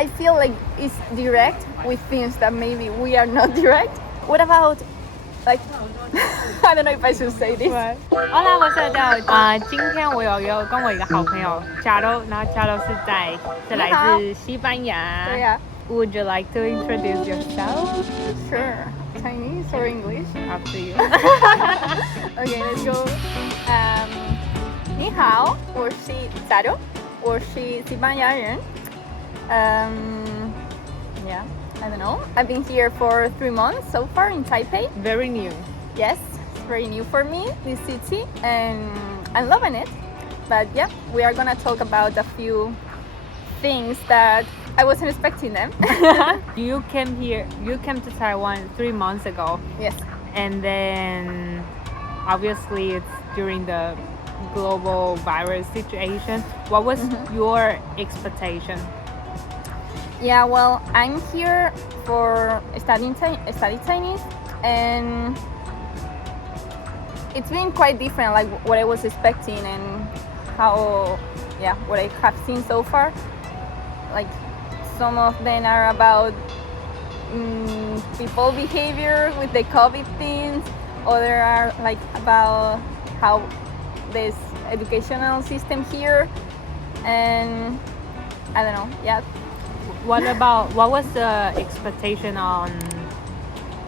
I feel like it's direct with things that maybe we are not direct. What about, like, I don't know if I should say this. Hola， 我是今天我有跟我一个好朋友 Charo， 然后 Charo 是来自西班牙。对呀。Would you like to introduce yourself? Sure. Chinese or English? Up to you. Okay, let's go. 你好，我是 Charo， 我是西班牙人。Yeah, I don't know. I've been here for 3 months so far in Taipei. Very new. Yes, it's very new for me, this city, and I'm loving it. But yeah, we are gonna talk about a few things that I wasn't expecting them. You came to Taiwan 3 months ago. Yes. And then obviously it's during the global virus situation. What was your expectation? Yeah, well, I'm here for study Chinese, and it's been quite different, like what I was expecting and what I have seen so far. Like some of them are about people behavior with the COVID things, other are like about how this educational system here, and I don't know, yeah. What was the expectation on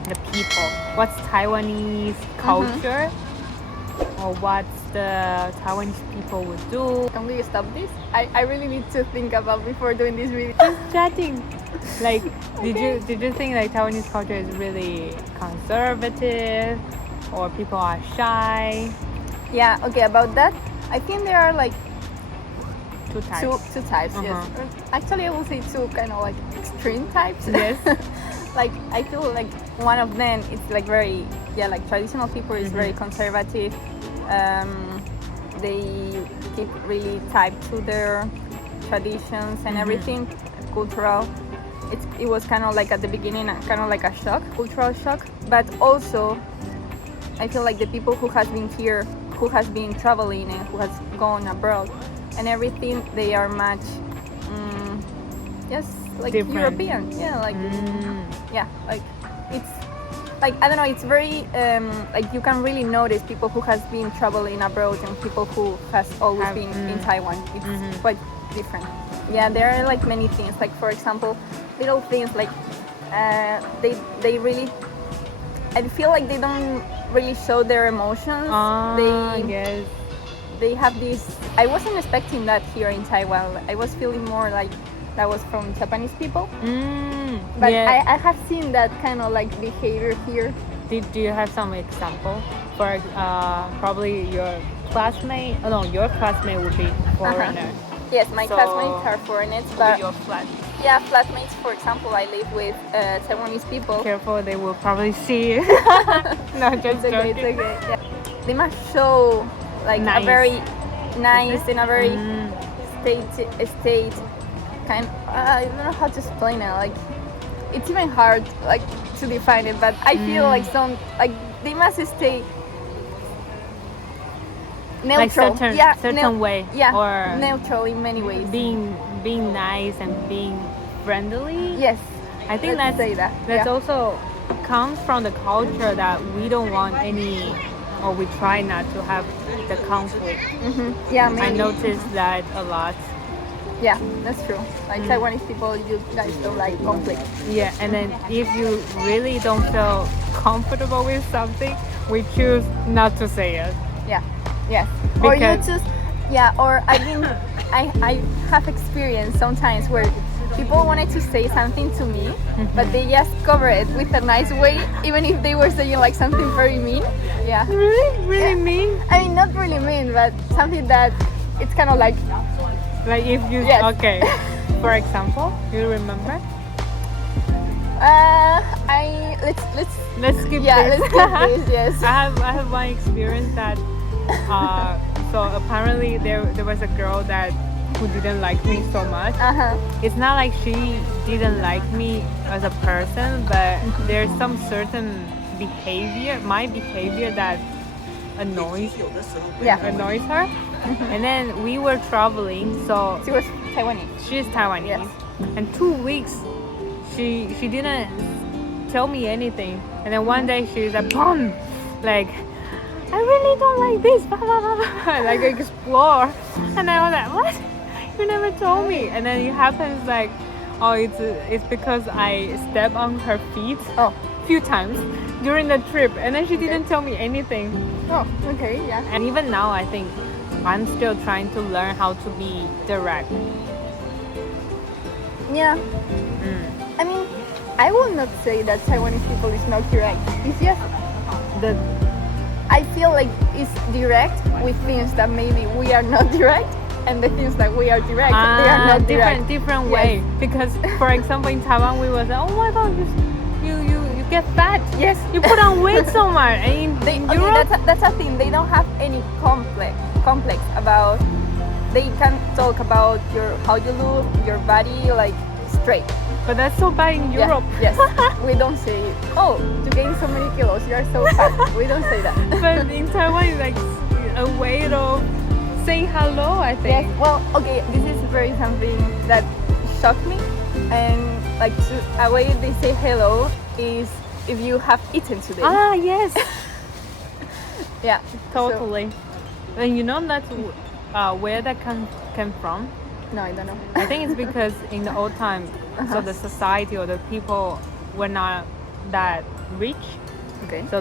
the people? What's Taiwanese culture? Or what's the Taiwanese people would do? Can we stop this? I really need to think about before doing this video. Just chatting. Like, okay. Did you think like Taiwanese culture is really conservative, or people are shy? Yeah. Okay. About that, I think there are like two types. Two types. Yes. Actually, I will say two kind of like extreme types. Yes. Like I feel like one of them is like very like traditional people is very conservative. They keep really tied to their traditions and everything, cultural. It was kind of like at the beginning, kind of like a shock, cultural shock. But also, I feel like the people who has been here, who has been traveling and who has gone abroad and everything, they are much, like different. European. Yeah, like like it's. Like, I don't know, it's very, like you can really notice people who has been traveling abroad and people who has always been in Taiwan. It's quite different. Yeah, there are like many things. Like, for example, little things like they really, I feel like they don't really show their emotions. They have this, I wasn't expecting that here in Taiwan. I was feeling more like that was from Japanese people. But yeah. I have seen that kind of like behavior here. Do you have some example? For probably your classmate? Oh no, your classmate would be foreigner. Yes, my classmates are foreigners. But your flat? Yeah, flatmates. For example, I live with Taiwanese people. Careful, they will probably see you. No, just joking. It's okay. Yeah. They must show like a very nice and a very state kind. I don't know how to explain it. Like, it's even hard like to define it, but I feel like they must stay neutral. Like certain way. Yeah, or neutral in many ways. Being nice and being friendly. Yes, I think that's also comes from the culture that we don't want any, or we try not to have the conflict. Yeah, maybe. I noticed that a lot. Yeah, that's true. Like Taiwanese people, you guys don't like conflict. Yeah, and then if you really don't feel comfortable with something, we choose not to say it. Yeah, yes. Or you choose, or I have experienced sometimes where people wanted to say something to me, but they just cover it with a nice way, even if they were saying like something very mean. Yeah. Really mean? I mean, not really mean, but something that it's kind of like. Like if you okay, for example, you remember? Let's skip this. Let's skip this. Yes. I have one experience that so apparently there was a girl who didn't like me so much. It's not like she didn't like me as a person, but there's some certain behavior, my behavior that annoys her. And then we were traveling, so she was Taiwanese. She's Taiwanese. Yes. And 2 weeks, she didn't tell me anything. And then one day she's like, boom, like, I really don't like this, blah, blah, blah, blah. Like explore. And I was like, what? You never told me. And then it happens like, oh, it's because I stepped on her feet a few times during the trip. And then she didn't tell me anything. Oh, okay, yeah. And even now, I think I'm still trying to learn how to be direct. Yeah. I mean, I will not say that Taiwanese people is not direct. It's just that I feel like it's direct with things that maybe we are not direct, and the things that we are direct, they are not direct. Different way. Because, for example, in Taiwan, we was like, oh my God, you get fat. Yes. You put on weight so much. And in Europe, that's a thing. They don't have any complex about. They can talk about how you look, your body, like straight. but that's so bad in Europe. Yes. We don't say, oh, you gained so many kilos, you are so fat. We don't say that. But in Taiwan, it's like a way of saying hello, I think. Yes. Well, okay, this is very something that shocked me. And like a way they say hello is if you have eaten today. Ah, yes. Yeah. Totally. And you know that's where that came from? No, I don't know. I think it's because in the old time, so the society or the people were not that rich. Okay. So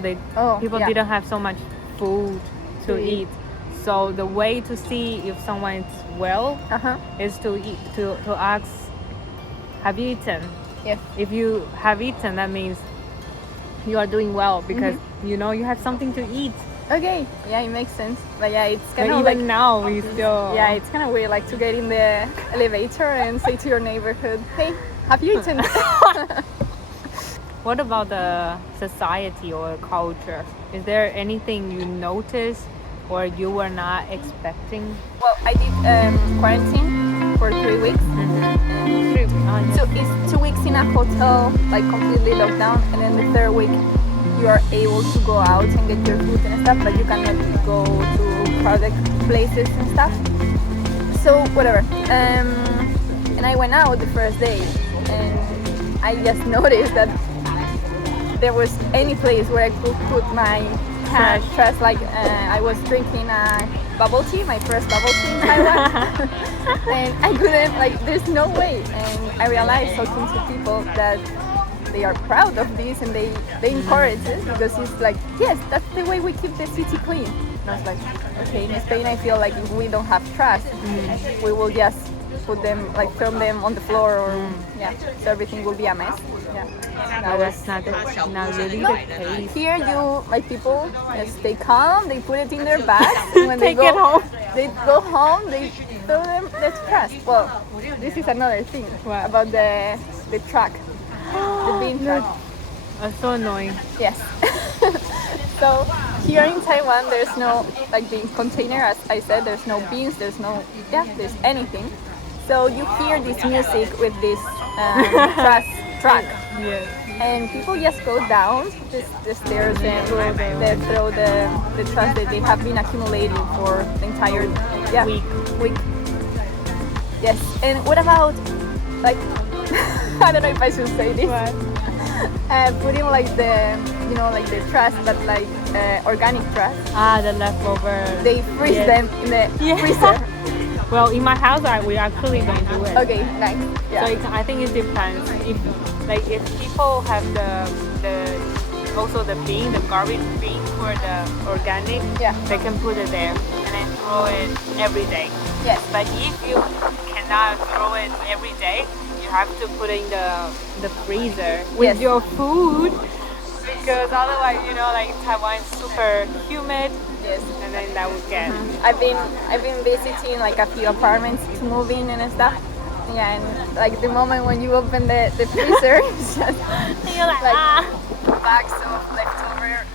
people didn't have so much food to eat. So the way to see if someone is well is to ask, have you eaten? Yes. If you have eaten, that means you are doing well because you know you have something to eat. Okay. Yeah, it makes sense. But yeah, it's kind But of even like now we still yeah, it's kind of weird, like to get in the elevator and say to your neighborhood, "Hey, have you eaten?" What about the society or culture? Is there anything you noticed or you were not expecting? Well, I did quarantine for 3 weeks. So it's 2 weeks in a hotel, like completely locked down, and then the third week you are able to go out and get your food and stuff, but you cannot go to crowded places and stuff. So whatever. And I went out the first day, and I just noticed that there was any place where I could put my trash. Like I was drinking a bubble tea, my first bubble tea in Taiwan, and I couldn't, like, there's no way. And I realized talking to people that they are proud of this and they encourage it because it's like, yes, that's the way we keep the city clean. And I was like, okay, in Spain I feel like if we don't have trash, we will just put them, like throw them on the floor or so everything will be a mess. Yeah. No, that's not really the case. Here you, like, people stay calm, they put it in their bags, and when Take it home. They go home, they throw them the trash. Well, this is another thing about the truck. The bin truck. That's so annoying. Yes. So here in Taiwan, there's no, like, the container, as I said, there's no bins, there's there's anything. So you hear this music with this trash truck. Yes. And people just go down the stairs and they throw the trash that they have been accumulating for the entire week. Yes. And what about, like, I don't know if I should say this. Putting like the trash, but like organic trash. The leftover. They freeze them in the freezer. Well, in my house, we actually don't do it. Okay, nice. Yeah. So I think it depends. If people have also the bin, the garbage bin for the organic, they can put it there and then throw it every day. Yes. But if you cannot throw it every day, you have to put it in the freezer with your food, because otherwise, like Taiwan is super humid. Yes. And then that would get. I've been visiting like a few apartments to move in and stuff. Yeah, and like the moment when you open the freezer, it's just you're like bags of leftover.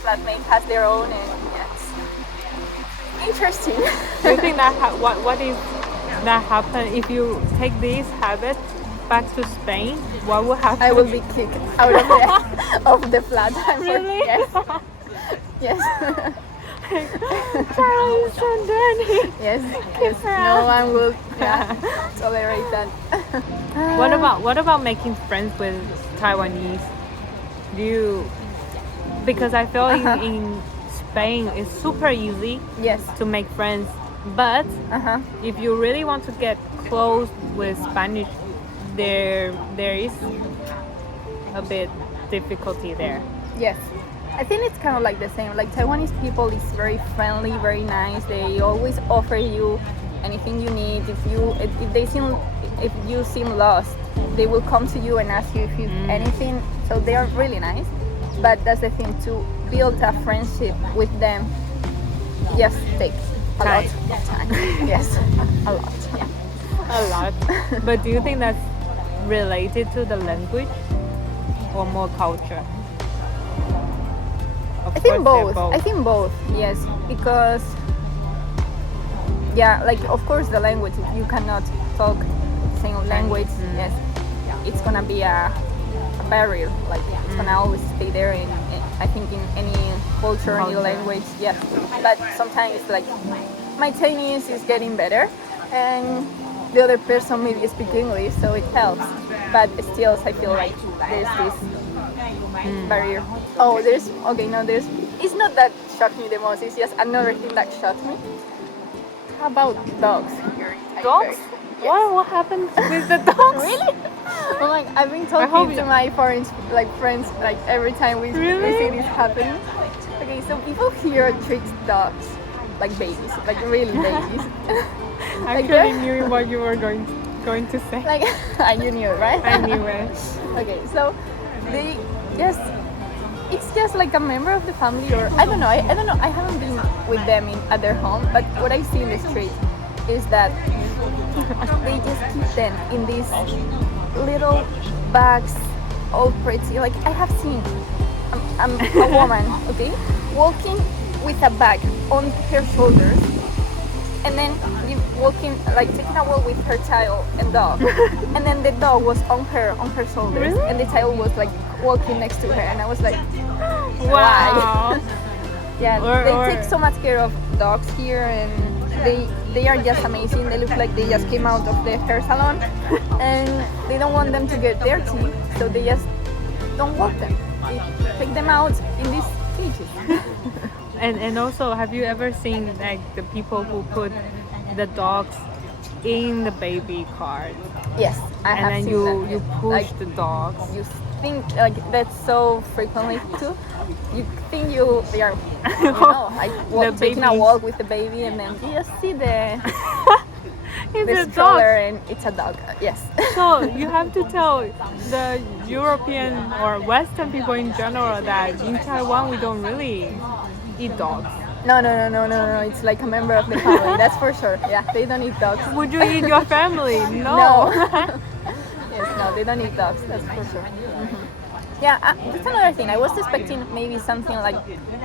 Flatmate has their own, and it's interesting. Do you think that what is that happen if you take this habit back to Spain? What will happen? I will be kicked out of the flat. Really? Yes. Charo is so dirty. Yes, Keep her no out. one will tolerate that. What about making friends with Taiwanese? Because I feel in Spain it's super easy Yes. to make friends, but if you really want to get close with Spanish, there is a bit difficulty there. Yes. I think it's kind of like the same. Like Taiwanese people is very friendly, very nice. They always offer you anything you need. If you seem lost, they will come to you and ask you if you anything. So they are really nice. But that's the thing, to build a friendship with them just takes a lot of time. Yes, a lot. A lot. But do you think that's related to the language or more culture? I think both. Yes, because like of course the language. If you cannot talk the same language, yes, it's gonna be a barrier. Like it's gonna always stay there. I think in any culture, any language, yes. But sometimes like my Chinese is getting better, and the other person maybe speaks English, so it helps. But still, I feel like there's this barrier. Oh, there's. It's not that shocked me the most. It's just another thing that shocked me. How about dogs here in Taipei? Dogs? Yes. What happened with the dogs? Really? Well, like I've been talking to my foreign friends like every time we see this happening. Okay, so people here treat dogs like babies, like really babies. I actually knew what you were going to say. Like you knew it, right? I knew it. Okay, so it's just like a member of the family, or I don't know. I haven't been with them at their home, but what I see in the street is that they just keep them in these little bags, all pretty. Like I have seen a woman, okay, walking with a bag on her shoulders, and then walking, like taking a walk with her child and dog, and then the dog was on her shoulders, Really? and the child was like walking next to her, and I was like, Wow. why? Yeah, they Or- take so much care of dogs here, and they are just amazing. They look like they just came out of the hair salon, and they don't want them to get dirty, so they just don't walk them. They take them out in these cages. And also, have you ever seen like the people who put the dogs in the baby cart Yes, I and have then seen you that. push Like, the dogs? you think like that's so frequently too. You think they are, taking a babies. walk with the baby, and then you just see the It's a stroller, dog. and it's a dog. Yes. So you have to tell the European or Western people in general that in Taiwan we don't really eat dogs. No. It's like a member of the family. That's for sure. Yeah, they don't eat dogs. Would you eat your family? No. No. Yes, no, they don't eat dogs. That's for sure. Yeah, that's another thing. I was expecting maybe something like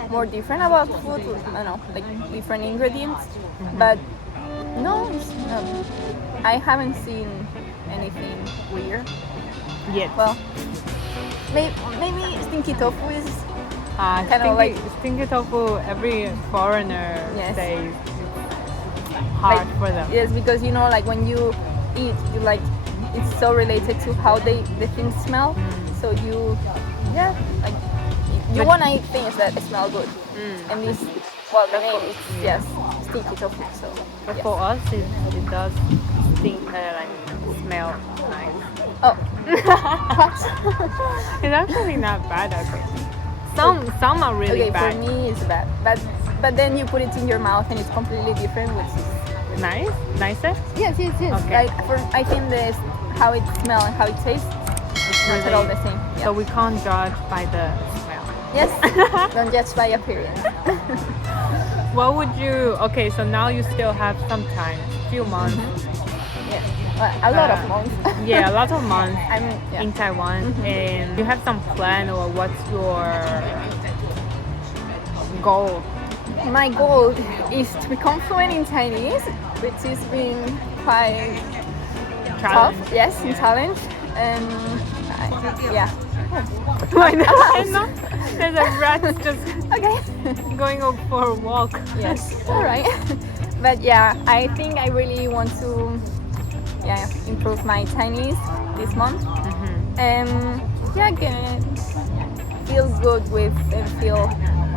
more different about food. I don't know, like different ingredients, but no, I haven't seen anything weird. Yet. Well, maybe stinky tofu is kind of like- stinky tofu. Every foreigner Yes. says it's hard for them. Yes, because like when you eat, you like it's so related to how the things smell. So you But- wanna eat things that smell good. And this, the name is stinky tofu. So But yes. for us, it does stink, like smell nice. Oh, what? It's actually not bad, I think. Some are really Okay, bad. for me it's bad, but then you put it in your mouth and it's completely different, which is Nice? Nicer? yes. Okay. I think this how it smells and how it tastes. It's not at all the same. Yeah. So we can't judge by the smell. Yes, don't judge by appearance. What would you... Okay, so now you still have some time, few months. Yes, a lot of months. Yeah, a lot of months Yeah. in Taiwan. And you have some plan, or what's your goal? My goal is to become fluent in Chinese, which has been quite tough. Challenge? Yes, a challenge. And Yeah. I know. There's a rat just Okay. going up for a walk. Yes. All right. But yeah, I think I really want to improve my Chinese this month. And feel good with and feel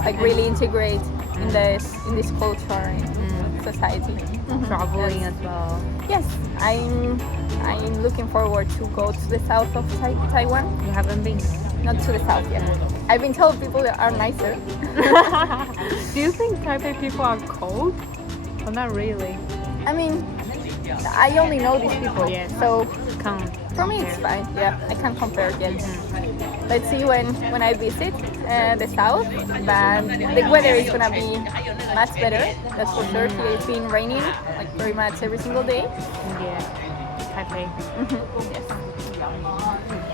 like really integrate in this culture and society. Traveling as well. Yes, I'm looking forward to go to the south of Taiwan. You haven't been? Not to the south yet. I've been told people that are nicer. Do you think Taipei people are cold? Well, not really. I mean, I only know these people, Yes. so Can't for me it's compare. fine. Yeah, I can't compare yet. Let's see when I visit the south, but the weather is gonna be much better. That's for sure. Here it's been raining like very much every single day. Yeah. Taipei. Yes.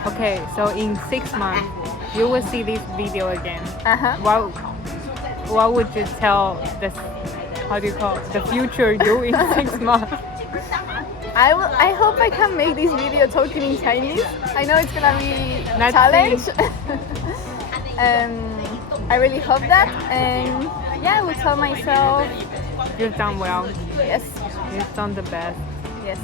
Okay, so in 6 months, you will see this video again. What would you tell the future you in 6 months? I hope I can make this video talking in Chinese. I know it's gonna be a Let's challenge. I really hope that, and I will tell myself, You've done well. yes, You've done the best. yes.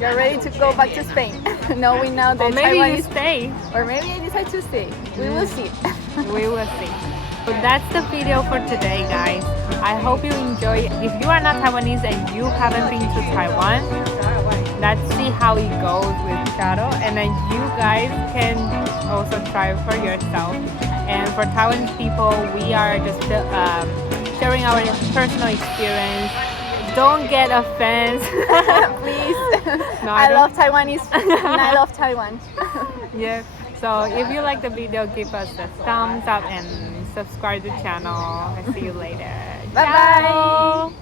You're ready to go back to Spain, knowing now that Or maybe Taiwan you is, stay. or maybe I decide to stay. We will see. We will see. So that's the video for today, guys. I hope you enjoy. If you are not Taiwanese and you haven't been to Taiwan, let's see how it goes with Charo, and then you guys can also try for yourself. And for Taiwanese people, we are just sharing our personal experience. Don't get offense. Please. No, I don't. love Taiwanese and I love Taiwan. Yeah. So if you like the video, give us a thumbs up and subscribe to the channel. I'll see you later. Bye bye. Ciao.